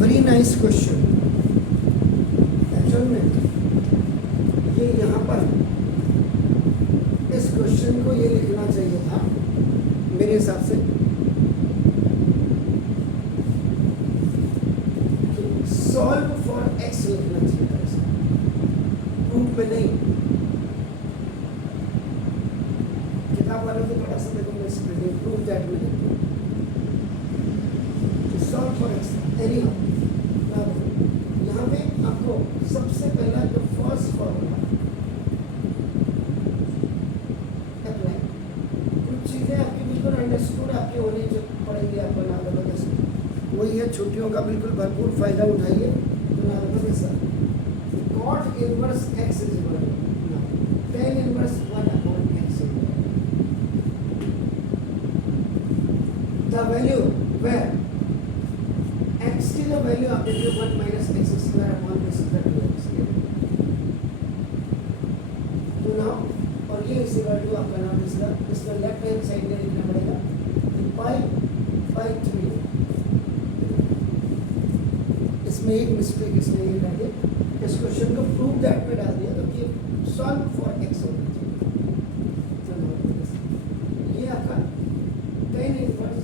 Very nice question. Actual में ये यहाँ पर इस क्वेश्चन को ये लिखना चाहिए था मेरे हिसाब से, सॉल्व फॉर एक्स लिखना चाहिए था इसमें, प्रूफ में नहीं। किताब वालों को थोड़ा सा देखो, मैं प्रूफ दैट में लिखती हूँ, सॉल्व फॉर एक्स। यहाँ पे आपको सबसे पहला जो फर्स्ट फॉर्मूला अप्लाई, कुछ चीज़ें आपकी बिल्कुल अंडरस्टूड आपकी होनी जो पड़ेगी आपको ना जबरदस्त, वही है छुट्टियों का बिल्कुल भरपूर फायदा उठाइए। तो ना जबरदस्त cot inverse x is equal to tan inverse 1/x the value where x की जो वैल्यू आप देखिए 1 minus x square upon this is the 2x। तो नाउ और ये इसी वैल्यू आपका नाम इसका लेफ्ट हैंड साइड में लिखना पड़ेगा पाई 3। इसमें एक मिस्टेक इसने ये कर दिया, इस क्वेश्चन को प्रूव दैट में डाल दिया, तो ये सॉल्व फॉर एक्स होना चाहिए। ये आपका 10 inverse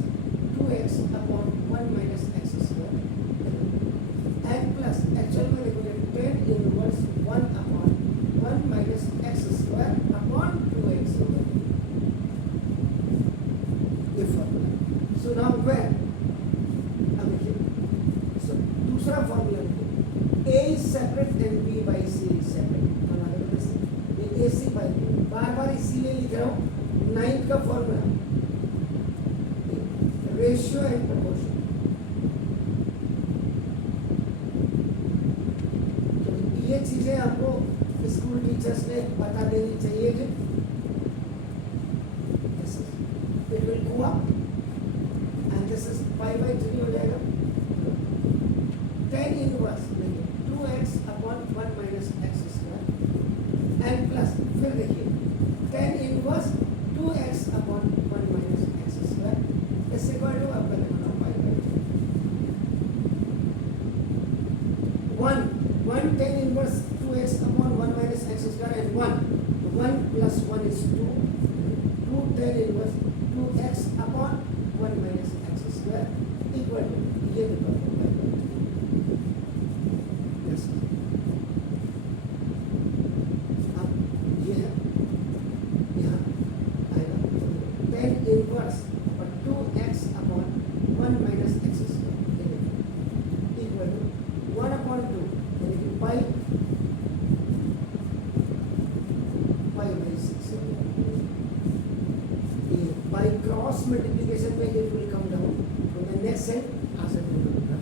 2x upon 1 minus x square and plus actual में देखोगे 10 inverse 1 upon 1 minus x square upon 2x होगा ये फॉर्मूला। सो नाउ वेयर अब देखिए, सो दूसरा फॉर्मूला देखिए, a is separate and b by c is separate। ये ac by b बार बार इसीलिए लिख रहा हूँ, 9th का फॉर्मूला रेशियो एंड प्रोपोर्शन। तो ये चीजें आपको स्कूल टीचर्स ने बता देनी चाहिए कि it will go up and this is pi by 3 हो जाएगा 10 inverse 2x upon 1 minus x square and plus फिर देखिए 10 inverse 2x upon 1 minus x square is equal to आपका लिखना pi by 1 10 inverse 2x upon 1 minus x square and 1 plus 1 is 2 10 inverse 2x upon 1 minus x square equal to ये देखो yes. अब ये है यहाँ आएगा 10 inverse 2x upon 1 minus x square equal to 1 upon 2 यानी कि पाई by 6। ये by क्रॉस मल्टीप्लिकेशन में it will come down to the next side answer निकलेगा।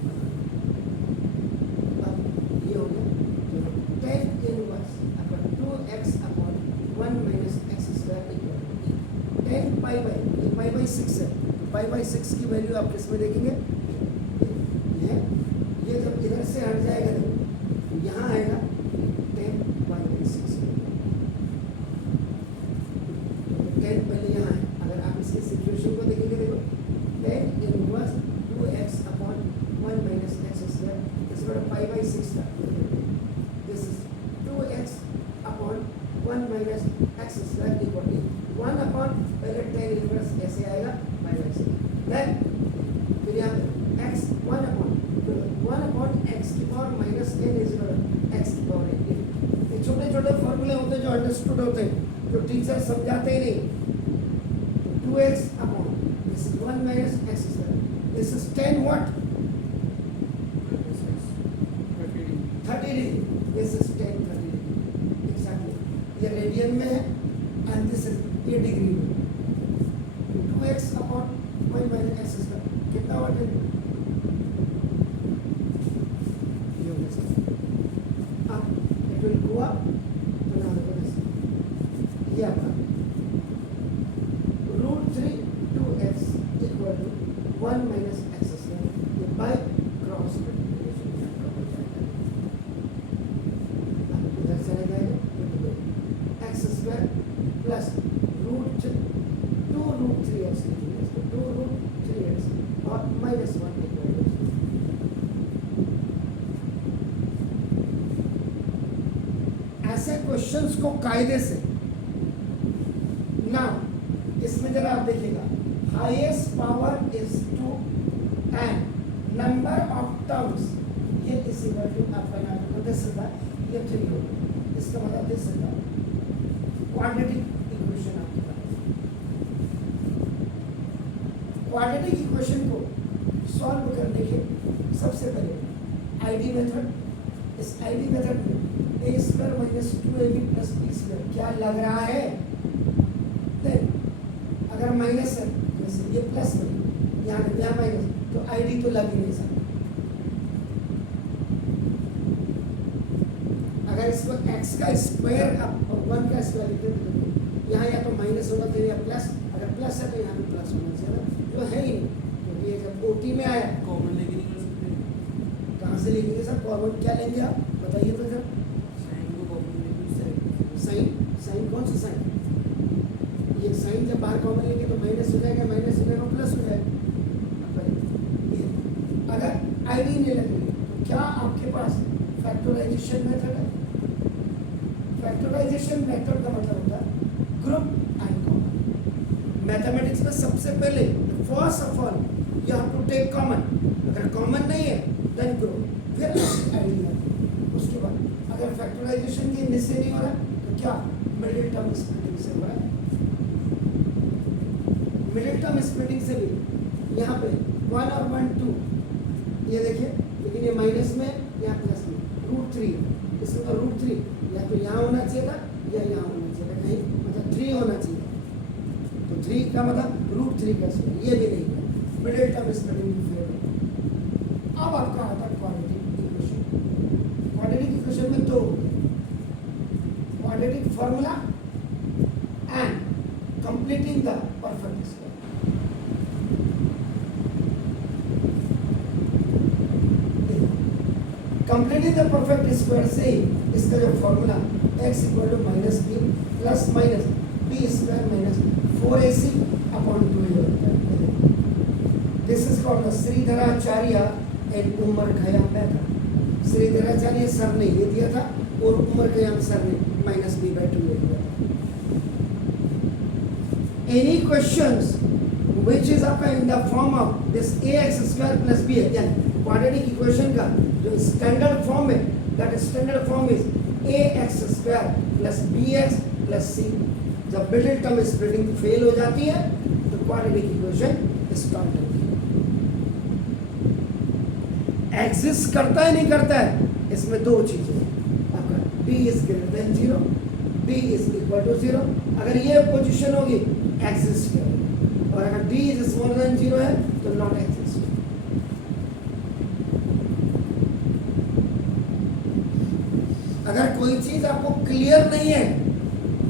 अब ये हो गया 10 inverse upon 2x upon 1 minus x square equal to 10 pi by 6 है। पाई बाई 6 की वैल्यू आप किस में देखेंगे, ये जब इधर से हट जाएगा तो यहाँ आएगा 10 पाई बाई 6। 10 पहले यहाँ है, अगर आप इसके सिचुएशन को देखेंगे देखो 10 inverse 2x upon 1 minus x square इस पर पाई बाई 6 था, this is 2x upon 1 minus x square equal to 1 upon पहले 10 इनवर्स ऐसे आएगा then फिर यहाँ x 1 upon x की पावर माइनस 10 इज x की पावर 8। ये छोटे छोटे फॉर्मूले होते हैं जो अंडरस्टूड होते हैं, जो टीचर समझाते ही नहीं। 2x upon this is 1 minus x square, this is 10 what 30 degree, this is 10 30 degree exactly. ये रेडियन में है एंड दिस इज ये डिग्री में। 2x upon 1 minus x square कितना वाट है, ये हो गया। अब इट विल गो अप तो ना ये आपका √3 2x equal to 1 minus x square, ये बाय क्रॉस मल्टीप्लिकेशन हो जाएगा। अब इधर चला जाएगा x स्क्वायर प्लस √3 क्वेश्चंस को कायदे से ना, इसमें जरा आप देखिएगा, highest power is 2 and number of terms, ये इज इक्वल टू आपका नाम को दिस इज द, ये 3 हो, इसका मतलब this is the quadratic equation आपके पास। क्वाड्रेटिक इक्वेशन को सॉल्व करने के सबसे पहले आईडी मेथड, इस आईडी मेथड में a square minus 2ab plus b square क्या लग रहा है, देन अगर माइनस है जैसे ये प्लस है, यहाँ माइनस, तो आईडी तो लग ही नहीं सकता। अगर इसको x का स्क्वायर आप 1 का स्क्वायर लिखते तो यहाँ या तो माइनस होगा फिर या प्लस, अगर प्लस है तो यहाँ पे प्लस होना चाहिए, जो है ही नहीं, क्योंकि ये जब ओटी में आया कॉमन लेके नहीं कर सकते, कहाँ से लेंगे सर, कॉमन क्या लेंगे आप बताइए तो सर। साइन को कॉमन लेके उससे साइन, साइन कौन सा साइन, ये साइन जब बाहर कॉमन लेंगे तो माइनस हो जाएगा, माइनस हो जाएगा प्लस हो जाएगा। अगर आईडी नहीं लगेगी तो क्या आपके पास फैक्टराइजेशन मेथड है। फैक्टराइजेशन मेथड का मतलब होता है ग्रुप एंड कॉमन। मैथमेटिक्स में सबसे पहले first of all you have to take common, अगर कॉमन नहीं है देन ग्रुप, फिर आईडी। उसके बाद अगर फैक्टराइजेशन के इससे नहीं हो रहा तो क्या मिडिल टर्म स्प्लिटिंग से हो रहा है। मिडिल टर्म स्प्लिटिंग से भी यहाँ पे 1 और 1 2, ये देखिए, लेकिन ये माइनस में यहाँ प्लस में √3, इसमें तो √3 या तो यहाँ होना चाहिए था या यहाँ होना चाहिए था, कहीं मतलब 3 होना चाहिए, तो 3 का मतलब √3 का स्क्वायर, ये भी नहीं है, मिडिल टर्म स्प्लिटिंग फेल। अब आपका आता है क्वाड्रेटिक इक्वेशन। क्वाड्रेटिक इक्वेशन में दो quadratic formula and completing the perfect square. Completing the perfect square से इसका जो formula x equal to minus b plus minus b square minus 4ac upon 2a होता है। This is called the Sridharacharya and Omar Khayyam method. Sridharacharya sir ने ये दिया था और उमर खयाम सर ने माइनस बी बाई 2 दिया था। एनी क्वेश्चंस which is आपका in the form of this ax square plus b, यानी क्वाड्रेटिक इक्वेशन का जो स्टैंडर्ड फॉर्म है, that standard form is ax square plus bx plus c। जब middle term splitting fail हो जाती है तो क्वाड्रेटिक इक्वेशन स्टार्ट होती है। एग्जिस्ट करता है नहीं करता है, इसमें दो चीजें आपका b is greater than 0, b is equal to 0, अगर ये पोजीशन होगी एग्जिस्ट करेगा, और अगर d इज स्मॉलर देन 0 है तो नॉट एग्जिस्ट। अगर कोई चीज आपको क्लियर नहीं है,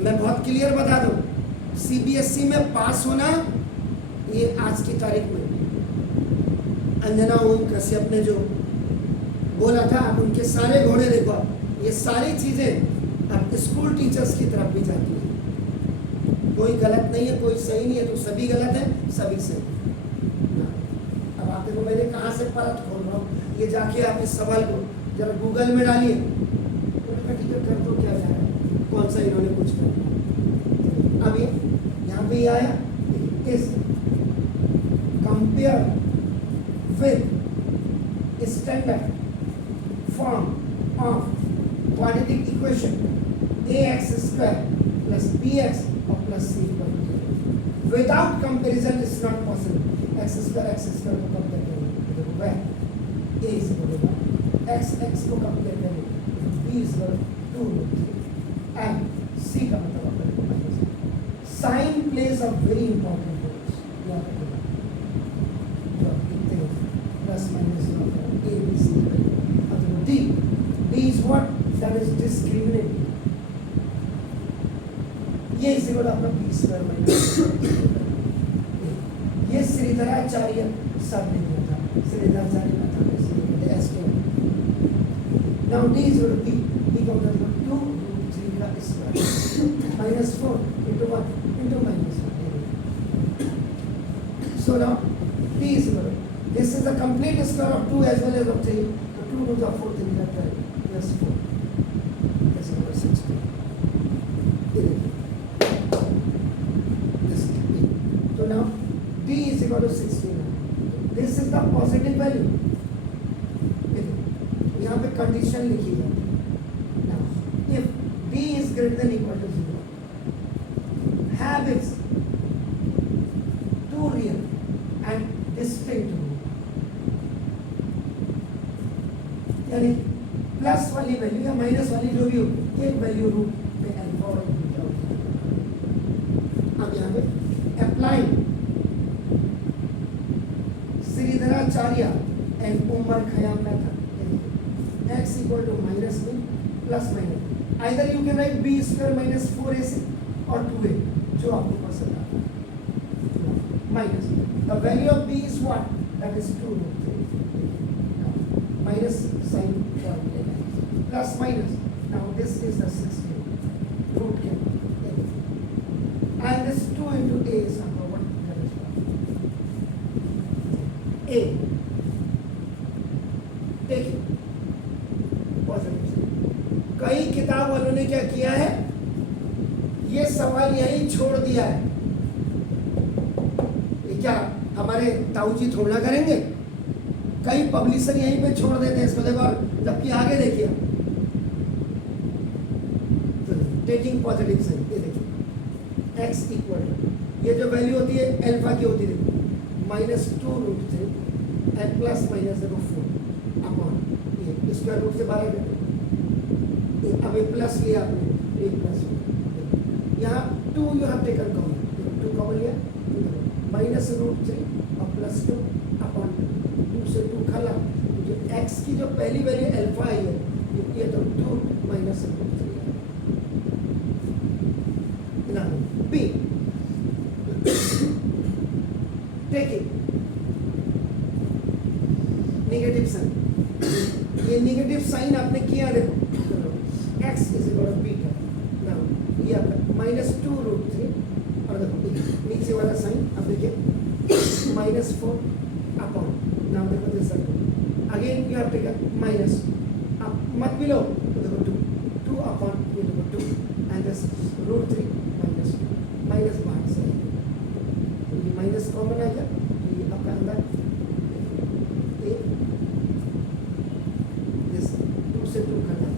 मैं बहुत क्लियर बता दूं, सीबीएसई में पास होना, ये आज की तारीख में अंजना ओम कश्यप ने जो बोला था, आप उनके सारे घोड़े देखो, ये सारी चीजें अब स्कूल टीचर्स की तरफ भी जाती है। कोई गलत नहीं है, कोई सही नहीं है, तो सभी गलत है, सभी सही। अब आप देखो, मैंने कहाँ से परत खोल रहा हूँ, ये जाके आप इस सवाल को जरा गूगल में डालिए, टीचर कर दो क्या जा रहा है, कौन सा इन्होंने कुछ कर। अब ये यहाँ पे आया, इस compare with standard form of quadratic equation ax square plus bx और plus c पर without comparison is not possible. x square को कंपेयर करेंगे, where a is equal to x को कंपेयर करेंगे, b is equal to 2 and c का मतलब sign plays a very important role. Plus minus a b c, d is what, that is discriminating। ये इसी को आपका b square minus, ये श्रीधराचार्य सब ने दिया था, श्रीधराचार्य ने था s के। Now d is equal to b का मतलब 2√3 का square minus 4 into 1 into minus 1। So now d is equal to, this is the complete square of 2 as well as of 3, so 2 to the 4 3 plus 4 is equal to 16। To 16 है। This is the positive value. यहाँ पे condition लिखी जाती है। Now, if b is greater than equal to 0, have its two real and distinct root, यानी plus वाली value या minus वाली जो भी हो, एक वैल्यू रूट में अल्फा और बीटा होती है। अब यहाँ पे applying Sridharacharya and Omar Khayyam method, x equal to minus b plus minus, either you can write b square minus 4ac or 2a, जो आपको पसंद आता है। Minus the value of b is what? That is 2 root 3. Minus sign plus minus. Now this is the 16 root can and this 2 into a is number 1. That is what? A. Take it. कई किताब वालों ने क्या किया है, ये सवाल यहीं छोड़ दिया है। ये क्या हमारे ताऊ जी थोड़ा करेंगे? कई पब्लिशर यहीं पे छोड़ देते हैं इसको। देखो, जबकि आगे देखिए, टेकिंग पॉजिटिव साइन, ये देखिए x इक्वल, ये जो वैल्यू होती है अल्फा की होती है -2 root 3 and plus minus 4 upon ये स्क्वायर रूट से बाहर गए। अब ये प्लस लिया आपने, एक प्लस यहाँ 2 you have taken common, 2 common लिया, -√3 और +2 अपॉन 2 से 2 खला, जो x की जो पहली वैल्यू अल्फा आई है ये तो 2 -√3 है ना। b टेकिंग नेगेटिव साइन, ये नेगेटिव साइन आपने किया, देखो x is equal to beta. Now ये आपका -2 रूट 3 और देखो नीचे वाला साइन अब देखिए -4 अपॉन, नाउ देखो this sign again you have taken minus, अब मत मिलो तो देखो 2 अपॉन ये देखो 2 एंड दिस रूट 3 माइनस बाहर से तो ये माइनस कॉमन आ गया, तो ये आपका अंदर दिस 2 से 2 करना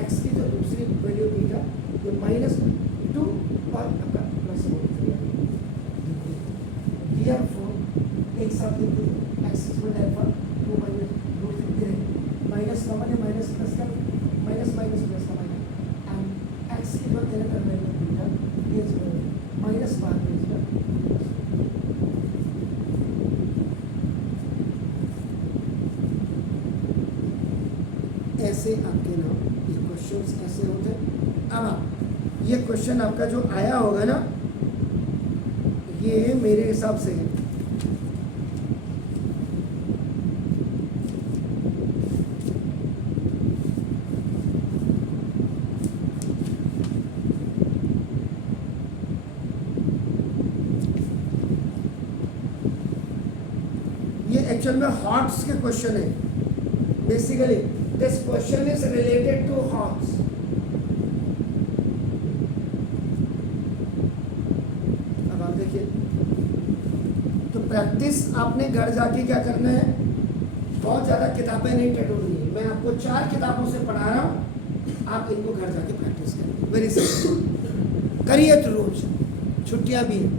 x की जो दूसरी वैल्यू बीटा ये -2 और आपका +3 है। therefore एक साथ लिख दीजिए x equal to alpha 2 -√3 minus common है, माइनस प्लस का माइनस माइनस प्लस का माइनस एंड x की जो एलिमेंट वैल्यू बीटा ये माइनस बाद में इसका ऐसे आपके नाम ये क्वेश्चंस ऐसे होते हैं। अब ये क्वेश्चन आपका जो आया होगा ना, ये मेरे हिसाब से ये एक्चुअल में हॉट्स के क्वेश्चन है। Basically this question is related to HOTS. अब आप देखिए, तो प्रैक्टिस आपने घर जाके क्या करना है, बहुत ज़्यादा किताबें नहीं टटोलनी है। मैं आपको 4 किताबों से पढ़ा रहा हूँ, आप इनको घर जाके प्रैक्टिस करें। वेरी सिंपल, करिए तो रोज, छुट्टियाँ भी हैं।